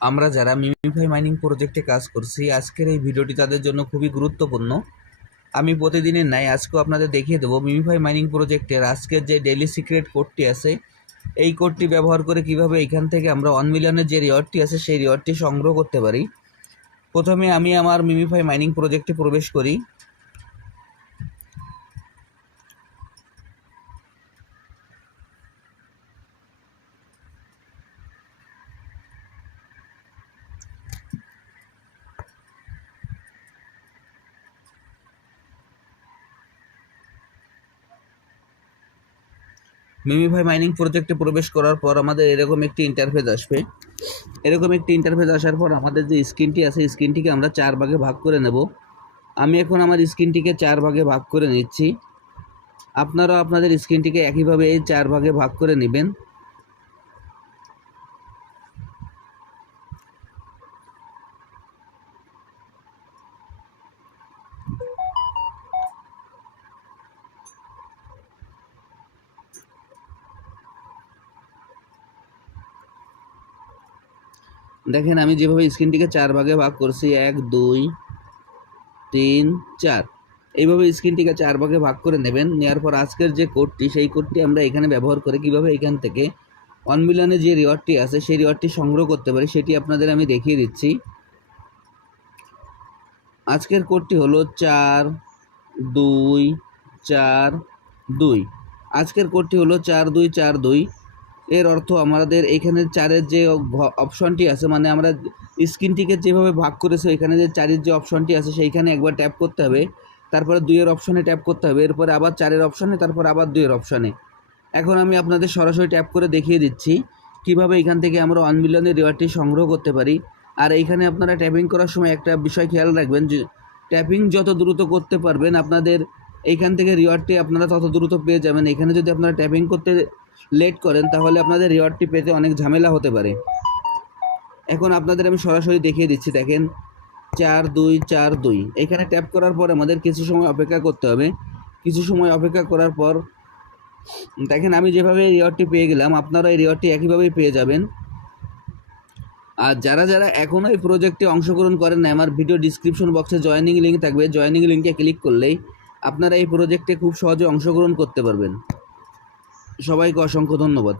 আমরা যারা MemeFi mining প্রজেক্টে কাজ করছি, আজকের এই ভিডিওটি তাদের জন্য খুবই গুরুত্বপূর্ণ। আমি প্রতিদিনের নাই আজকেও আপনাদের দেখিয়ে দেবো মিমিফাই মাইনিং প্রজেক্টের আজকের যে ডেইলি সিক্রেট কোডটি আছে, এই কোডটি ব্যবহার করে কীভাবে এখান থেকে আমরা ওয়ান মিলিয়নের যে রিওয়ার্ডটি আছে, সেই রিওয়ার্ডটি সংগ্রহ করতে পারি। প্রথমে আমি আমার মিমিফাই মাইনিং প্রজেক্টে প্রবেশ করি। মিমিফাই মাইনিং প্রজেক্টে প্রবেশ করার পর আমাদের এরকম একটি ইন্টারফেস আসবে। এরকম একটি ইন্টারফেস আসার পর আমাদের যে স্ক্রিনটি আছে স্ক্রিনটিকে আমরা চার ভাগে ভাগ করে নেব। আমি এখন আমার স্ক্রিনটিকে চার ভাগে ভাগ করে নিচ্ছি। আপনারাও আপনাদের স্ক্রিনটিকে একইভাবে এই চার ভাগে ভাগ করে নেবেন। দেখেন, আমি যেভাবে স্ক্রিনটিকে চার ভাগে ভাগ করছি, এক, দুই, তিন, চার। এইভাবে স্ক্রিনটিকে চার ভাগে ভাগ করে নেবেন নেওয়ার পর আজকের যে কোডটি, সেই কোডটি আমরা এখানে ব্যবহার করে কীভাবে এখান থেকে ওয়ান মিলিয়নে যে রিওয়ার্ডটি আছে, সেই রিওয়ার্ডটি সংগ্রহ করতে পারি, সেটি আপনাদের আমি দেখিয়ে দিচ্ছি। আজকের কোডটি হলো চার, দুই চার, দুই। আজকের কোডটি হলো চার, দুই চার, দুই। এর অর্থ আমাদের এখানে চারের যে অপশনটি আছে মানে আমরা স্ক্রিনটিকে যেভাবে ভাগ করেছে, এখানে যে চারের যে অপশনটি আছে, সেইখানে একবার ট্যাপ করতে হবে। তারপরে দুইয়ের অপশনে ট্যাপ করতে হবে। এরপরে আবার চারের অপশনে তারপর আবার দুইয়ের অপশনে এখন আমি আপনাদের সরাসরি ট্যাপ করে দেখিয়ে দিচ্ছি কীভাবে এখান থেকে আমরা ওয়ান মিলিয়নের রিওয়ার্ডটি সংগ্রহ করতে পারি। আর এইখানে আপনারা ট্যাপিং করার সময় একটা বিষয় খেয়াল রাখবেন যে ট্যাপিং যত দ্রুত করতে পারবেন, আপনাদের এইখান থেকে রিওয়ার্ডটি আপনারা তত দ্রুত পেয়ে যাবেন। এখানে যদি আপনারা ট্যাপিং করতে লেট করেন, তাহলে আপনাদের রিওয়ার্ডটি পেতে অনেক ঝামেলা হতে পারে। এখন আপনাদের আমি সরাসরি দেখিয়ে দিচ্ছি, দেখেন। চার দুই চার দুই। এখানে ট্যাপ করার পর আমাদের কিছু সময় অপেক্ষা করতে হবে। কিছু সময় অপেক্ষা করার পর, দেখেন আমি যেভাবে রিওয়ার্ডটি পেয়ে গেলাম, আপনারা এই রিওয়ার্ডটি একইভাবেই পেয়ে যাবেন। আর যারা যারা এখনও এই প্রজেক্টে অংশগ্রহণ করেন না আমার ভিডিও ডিসক্রিপশন বক্সে জয়েনিং লিঙ্ক থাকবে। জয়েনিং লিঙ্কে ক্লিক করলেই আপনারা এই প্রজেক্টে খুব সহজে অংশগ্রহণ করতে পারবেন। সবাইকে অসংখ্য ধন্যবাদ।